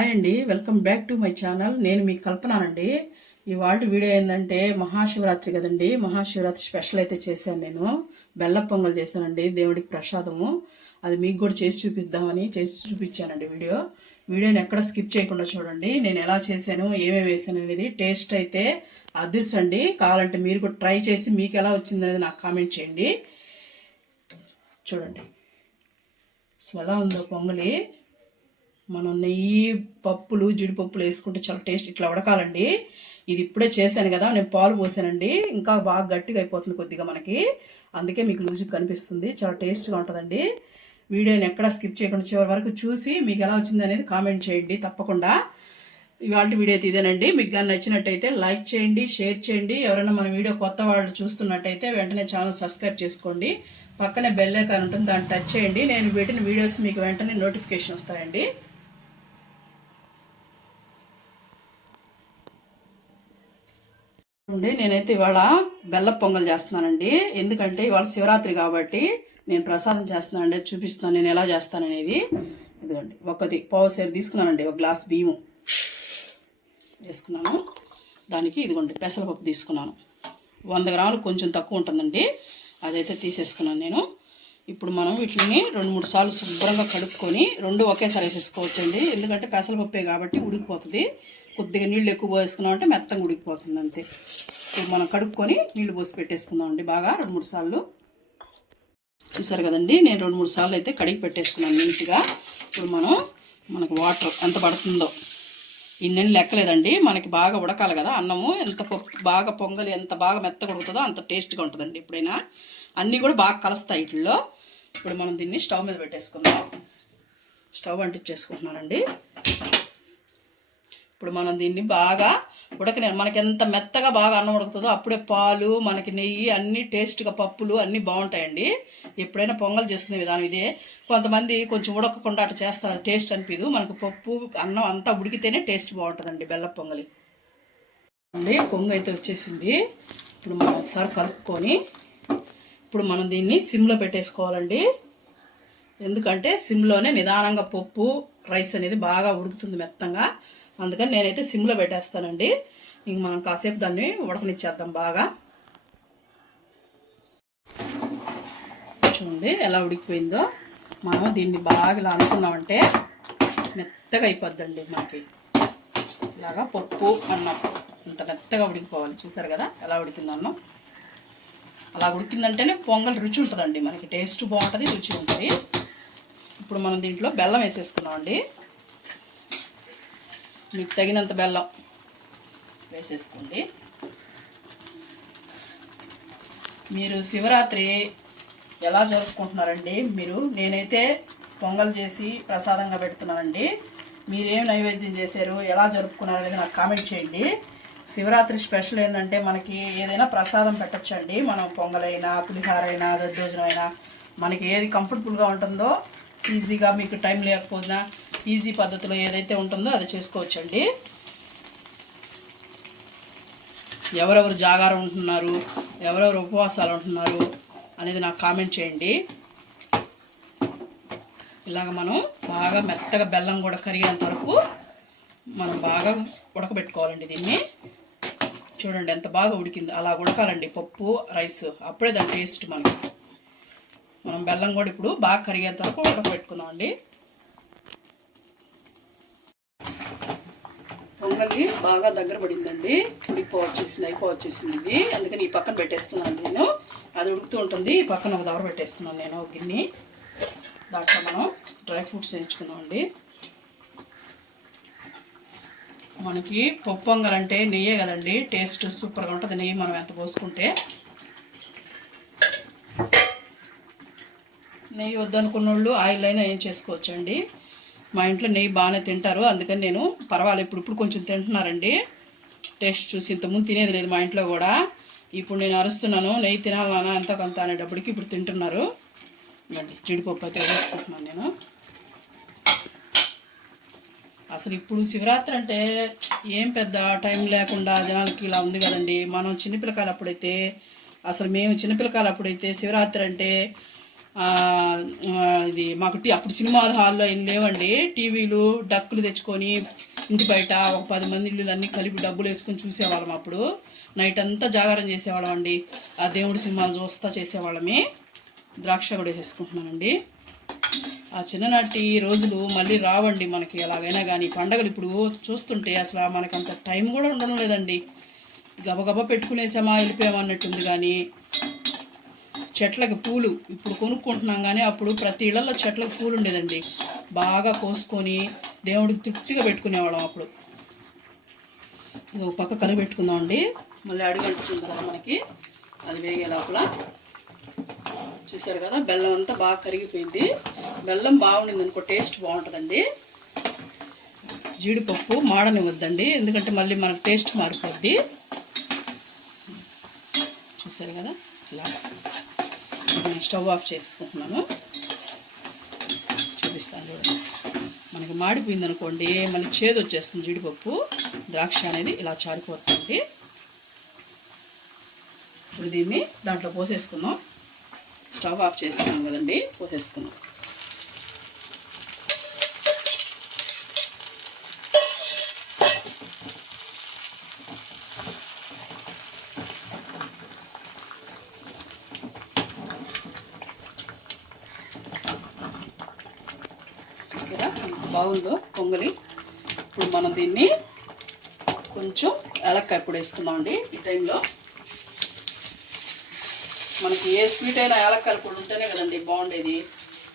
Hi అండి. Welcome back to my channel. నేను మీకు కల్పనానండి ఇవాళ వీడియో ఏంటంటే మహాశివరాత్రి కదండి. మహాశివరాత్రి స్పెషల్ అయితే చేశాను నేను. బెల్ల పొంగల్ చేశానండి. దేవుడికి ప్రసాదము. అది మీకు కూడా చేసి చూపిద్దామని చేసి చూపించానండి వీడియో. వీడియోని ఎక్కడ స్కిప్ చేయకుండా చూడండి. నేను ఎలా చేశాను ఏమేమి వేసాను అనేది టేస్ట్ అయితే అండి. కావాలంటే మీరు కూడా ట్రై చేసి మీకు ఎలా వచ్చిందనేది నాకు కామెంట్ చేయండి. చూడండి. అసలు ఎలా ఉందో పొంగలి. మనం నెయ్యి పప్పులు జీడిపప్పులు వేసుకుంటే చాలా టేస్ట్ ఇట్లా ఉడకాలండి. ఇది ఇప్పుడే చేశాను కదా నేను పాలు పోసానండి. ఇంకా బాగా గట్టిగా అయిపోతుంది కొద్దిగా మనకి. అందుకే మీకు లూజు కనిపిస్తుంది. చాలా టేస్ట్గా ఉంటుందండి. వీడియోని ఎక్కడ స్కిప్ చేయకుండా చివరి వరకు చూసి మీకు ఎలా వచ్చింది అనేది కామెంట్ చేయండి తప్పకుండా. ఇవాళ వీడియో అయితే ఇదేనండి. మీకు కానీ నచ్చినట్టయితే లైక్ చేయండి షేర్ చేయండి. ఎవరైనా మన వీడియో కొత్త వాళ్ళు చూస్తున్నట్టయితే వెంటనే ఛానల్ సబ్స్క్రైబ్ చేసుకోండి. పక్కనే బెల్ ఐకాన్ ఉంటుంది దాన్ని టచ్ చేయండి. నేను పెట్టిన వీడియోస్ మీకు వెంటనే నోటిఫికేషన్ వస్తాయండి. అండి నేనైతే ఇవాళ బెల్ల పొంగల్ చేస్తున్నానండి. ఎందుకంటే ఇవాళ శివరాత్రి కాబట్టి నేను ప్రసాదం చేస్తున్నానండి అది చూపిస్తున్నాను నేను ఎలా చేస్తాననేది. ఇదిగోండి ఒకటి పావుసేరు తీసుకున్నానండి ఒక గ్లాస్ బియ్యం వేసుకున్నాను. దానికి ఇదిగోండి పెసరపప్పు తీసుకున్నాను. వంద గ్రాములు కొంచెం తక్కువ ఉంటుందండి. అదైతే తీసేసుకున్నాను నేను. ఇప్పుడు మనం వీటిని రెండు మూడు సార్లు శుభ్రంగా కడుక్కొని రెండు ఒకేసారి వేసేసుకోవచ్చండి. ఎందుకంటే పెసరపప్పే కాబట్టి ఉడికిపోతుంది. కొద్దిగా నీళ్ళు ఎక్కువ పోసుకున్నాం అంటే మెత్తంగా ఉడికిపోతుంది అంతే. ఇప్పుడు మనం కడుక్కొని నీళ్ళు పోసి పెట్టేసుకుందాం అండి బాగా రెండు మూడు సార్లు. చూసారు కదండి నేను రెండు మూడు సార్లు అయితే కడిగి పెట్టేసుకున్నాను నీట్గా. ఇప్పుడు మనం మనకు వాటర్ ఎంత పడుతుందో. ఇన్నెన్ని లెక్కలేదండి మనకి బాగా ఉడకాలి కదా అన్నము. ఎంత పొ- బాగా పొంగలి ఎంత బాగా మెత్తగా ఉడుకుతుందో అంత టేస్ట్గా ఉంటుందండి ఎప్పుడైనా. అన్నీ కూడా బాగా కలుస్తాయి వీటిల్లో. ఇప్పుడు మనం దీన్ని స్టవ్ మీద పెట్టేసుకుందాం. స్టవ్ అంటించేసుకుంటున్నానండి. ఇప్పుడు మనం దీన్ని బాగా ఉడకనే మనకి ఎంత మెత్తగా బాగా అన్నం ఉడుకుతుందో అప్పుడే పాలు మనకి నెయ్యి అన్ని టేస్ట్గా పప్పులు అన్నీ బాగుంటాయండి. ఎప్పుడైనా పొంగల్ చేసుకునే విధానం ఇదే. కొంతమంది కొంచెం ఉడకకుండా అట్లా చేస్తారు అది టేస్ట్ అనిపించదు మనకు పప్పు అన్నం అంతా ఉడికితేనే టేస్ట్ బాగుంటుందండి బెల్ల పొంగలి. అండి పొంగ అయితే వచ్చేసింది. ఇప్పుడు మనం ఒకసారి కలుపుకొని ఇప్పుడు మనం దీన్ని సిమ్లో పెట్టేసుకోవాలండి. ఎందుకంటే సిమ్లోనే నిదానంగా పప్పు రైస్ అనేది బాగా ఉడుకుతుంది మెత్తంగా. అందుకని నేనైతే సిమ్లో పెట్టేస్తానండి. ఇంక మనం కాసేపు దాన్ని ఉడకనిచ్చేద్దాం బాగా. చూడండి ఎలా ఉడికిపోయిందో. మనం దీన్ని బాగా ఇలా అనుకున్నామంటే మెత్తగా అయిపోద్దండి మనకి. ఇలాగా పప్పు అన్నం ఇంత మెత్తగా ఉడికిపోవాలి. చూసారు కదా ఎలా ఉడికిందో అన్నం. అలా ఉడికిందంటేనే పొంగల్ రుచి ఉంటుందండి మనకి. టేస్ట్ బాగుంటుంది రుచి ఉంటుంది. ఇప్పుడు మనం దీంట్లో బెల్లం వేసేసుకున్నామండి మీకు తగినంత బెల్లం వేసేసుకోండి. మీరు శివరాత్రి ఎలా జరుపుకుంటున్నారండి? మీరు నేనైతే పొంగల్ చేసి ప్రసాదంగా పెడుతున్నానండి. మీరేం నైవేద్యం చేశారు? ఎలా జరుపుకున్నారు అనేది నాకు కామెంట్ చేయండి. శివరాత్రి స్పెషల్ ఏంటంటే మనకి ఏదైనా ప్రసాదం పెట్టచ్చండి. మనం పొంగలైనా పులిహారైనా దద్దోజనమైనా మనకి ఏది కంఫర్టబుల్గా ఉంటుందో ఈజీగా మీకు టైం లేకపోయినా ఈజీ పద్ధతిలో ఏదైతే ఉంటుందో అది చేసుకోవచ్చండి. ఎవరెవరు జాగారం ఉంటున్నారు ఎవరెవరు ఉపవాసాలు ఉంటున్నారు అనేది నాకు కామెంట్ చేయండి. ఇలాగ మనం బాగా మెత్తగా బెల్లం కూడా కరిగేంత వరకు మనం బాగా ఉడకబెట్టుకోవాలండి దీన్ని. చూడండి ఎంత బాగా ఉడికింది. అలా ఉడకాలండి పప్పు రైస్. అప్పుడే దాని టేస్ట్ మనకి మనం బెల్లం కూడా ఇప్పుడు బాగా కరిగేంత వరకు ఉడకబెట్టుకుందాం అండి. పొంగలి బాగా దగ్గర పడిందండి. ఉడిపో వచ్చేసింది అయిపో వచ్చేసింది ఇవి అందుకని ఈ పక్కన పెట్టేస్తున్నాను నేను. అది ఉడుకుతూ ఉంటుంది. ఈ పక్కన ఒక దవర పెట్టేసుకున్నాను నేను ఒక గిన్నె. దాంట్లో మనం డ్రై ఫ్రూట్స్ వేయించుకున్నాం అండి. మనకి పొప్పొంగలంటే నెయ్యే కదండి. టేస్ట్ సూపర్గా ఉంటుంది. నెయ్యి మనం ఎంత పోసుకుంటే నెయ్యి వద్దనుకున్న వాళ్ళు ఆయిల్ అయినా ఏం చేసుకోవచ్చండి? మా ఇంట్లో నెయ్యి బాగానే తింటారు. అందుకని నేను పర్వాలేదు. ఇప్పుడు ఇప్పుడు కొంచెం తింటున్నారండి. టేస్ట్ చూసి ఇంతకుముందు తినేది లేదు మా ఇంట్లో కూడా. ఇప్పుడు నేను అరుస్తున్నాను. నెయ్యి తినాలన్నా ఎంత కొంత అనేటప్పటికి ఇప్పుడు తింటున్నారు. ఇలాంటి జీడిపప్పు అయితే వేసుకుంటున్నాను నేను. అసలు ఇప్పుడు శివరాత్రి అంటే ఏం పెద్ద టైం లేకుండా జనాలకి ఇలా ఉంది కదండి. మనం చిన్నపిల్లకాయలు అప్పుడైతే అసలు మేము చిన్నపిల్లకాయలు అప్పుడైతే శివరాత్రి అంటే ఇది మాకు టీ అప్పుడు సినిమాలు హాల్లో ఏం లేవండి. టీవీలు డక్కులు తెచ్చుకొని ఇంటి బయట ఒక పది మంది ఇల్లు అన్నీ కలిపి డబ్బులు వేసుకొని చూసేవాళ్ళం అప్పుడు. నైట్ అంతా జాగారం చేసేవాళ్ళం అండి. ఆ దేవుడి సినిమాలు చూస్తా చేసేవాళ్ళమే. ద్రాక్ష కూడా వేసేసుకుంటున్నానండి. ఆ చిన్ననాటి రోజులు మళ్ళీ రావండి మనకి ఎలాగైనా కానీ పండగలు ఇప్పుడు చూస్తుంటే అసలు మనకు అంత టైం కూడా ఉండడం లేదండి. గబగబా పెట్టుకునేసామా వెళ్ళిపోయామన్నట్టుంది కానీ చెట్లకి పూలు ఇప్పుడు కొనుక్కుంటున్నాం కానీ అప్పుడు ప్రతి ఇళ్ళలో చెట్లకు పూలు ఉండేదండి. బాగా కోసుకొని దేవుడికి తృప్తిగా పెట్టుకునేవాళ్ళం అప్పుడు. ఇది ఒక పక్క కలిపి పెట్టుకుందామండి. మళ్ళీ అడుగంటుతుంది కదా మనకి. అది వేగే లోపల. చూసారు కదా బెల్లం అంతా బాగా కరిగిపోయింది. బెల్లం బాగుండింది అనుకో టేస్ట్ బాగుంటుందండి. జీడిపప్పు మాడనివ్వద్దండి ఎందుకంటే మళ్ళీ మనకు టేస్ట్ మారిపోద్ది. చూసారు కదా ఇలా. స్టవ్ ఆఫ్ చేసుకుంటున్నాను చూపిస్తాను చూడండి. మనకి మాడిపోయింది అనుకోండి మళ్ళీ చేదు వచ్చేస్తుంది జీడిపప్పు ద్రాక్ష అనేది ఇలా చారిపోతుంది. ఇప్పుడు దీన్ని దాంట్లో పోసేసుకుందాం. స్టవ్ ఆఫ్ చేసుకున్నాం కదండి పోసేసుకున్నాం చూసారా ఎంత బాగుందో పొంగలి. ఇప్పుడు మనం దీన్ని కొంచెం ఏలక్కాయ పొడి వేసుకుందామండి ఈ టైంలో. మనకి ఏ స్వీట్ అయినా ఏలక్కాయ పొడి ఉంటేనే కదండి బాగుండేది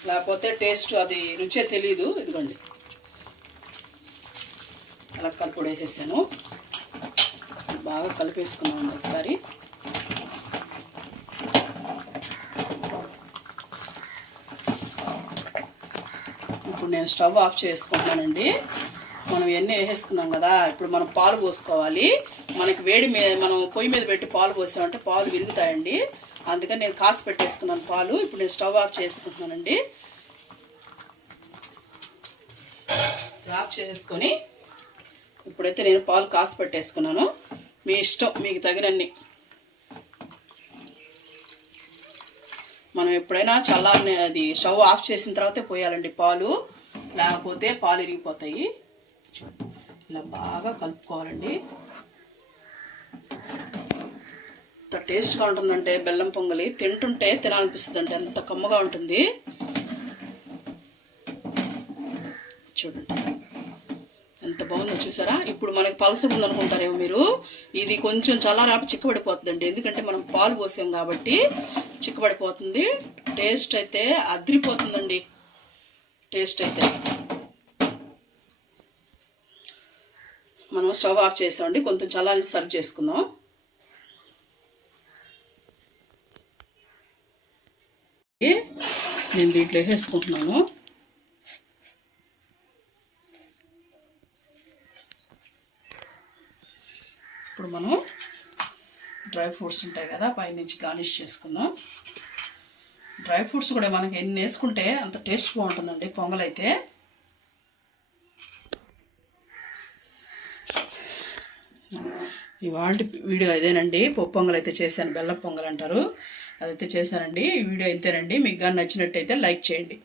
లేకపోతే టేస్ట్ అది రుచే తెలియదు ఇదిగోండి. ఏలక్కాయ పొడి వేసేసాను. బాగా కలిపేసుకున్నామండి ఒకసారి. ఇప్పుడు నేను స్టవ్ ఆఫ్ చేసుకుంటానండి మనం ఇవన్నీ వేసేసుకున్నాం కదా ఇప్పుడు మనం పాలు పోసుకోవాలి. మనకి వేడి మీద మనం పొయ్యి మీద పెట్టి పాలు పోసామంటే పాలు విరుగుతాయండి. అందుకని నేను కాసి పెట్టేసుకున్నాను పాలు. ఇప్పుడు నేను స్టవ్ ఆఫ్ చేసుకుంటున్నానండి. ఆఫ్ చేసుకొని ఇప్పుడైతే నేను పాలు కాసి పెట్టేసుకున్నాను. మీ ఇష్టం మీకు తగినన్ని. మనం ఎప్పుడైనా చల్లాలని అది స్టవ్ ఆఫ్ చేసిన తర్వాతే పోయాలండి పాలు. లేకపోతే పాలు ఇరిగిపోతాయి. ఇలా బాగా కలుపుకోవాలండి. ఎంత టేస్ట్గా ఉంటుందంటే బెల్లం పొంగలి. తింటుంటే తినాలనిపిస్తుంది అంటే ఎంత కమ్మగా ఉంటుంది. చూడండి. ఎంత బాగుందో చూసారా? ఇప్పుడు మనకి పలసగా ఉందనుకుంటారేమో మీరు. ఇది కొంచెం చల్లారాపి చిక్కబడిపోతుందండి. ఎందుకంటే మనం పాలు పోసాం కాబట్టి చిక్కబడిపోతుంది. టేస్ట్ అయితే అదిరిపోతుందండి. టేస్ట్ అయితే. మనం స్టవ్ ఆఫ్ చేసామండి. కొంచెం చల్లారి సర్వ్ చేసుకుందాం. నేను దీంట్లో వేసేసుకుంటున్నాను ఇప్పుడు మనం డ్రై ఫ్రూట్స్ ఉంటాయి కదా పైనుంచి గార్నిష్ చేసుకుందాం. డ్రై ఫ్రూట్స్ కూడా మనకి ఎన్ని వేసుకుంటే అంత టేస్ట్ బాగుంటుందండి పొంగల్ అయితే ఇవాళ వీడియో ఇదేనండి పప్పు పొంగల్ అయితే చేశాను బెల్ల పొంగల్ అంటారు అదైతే చేశానండి ఈ వీడియో ఇంతేనండి. మీకు కానీ నచ్చినట్టయితే లైక్ చేయండి.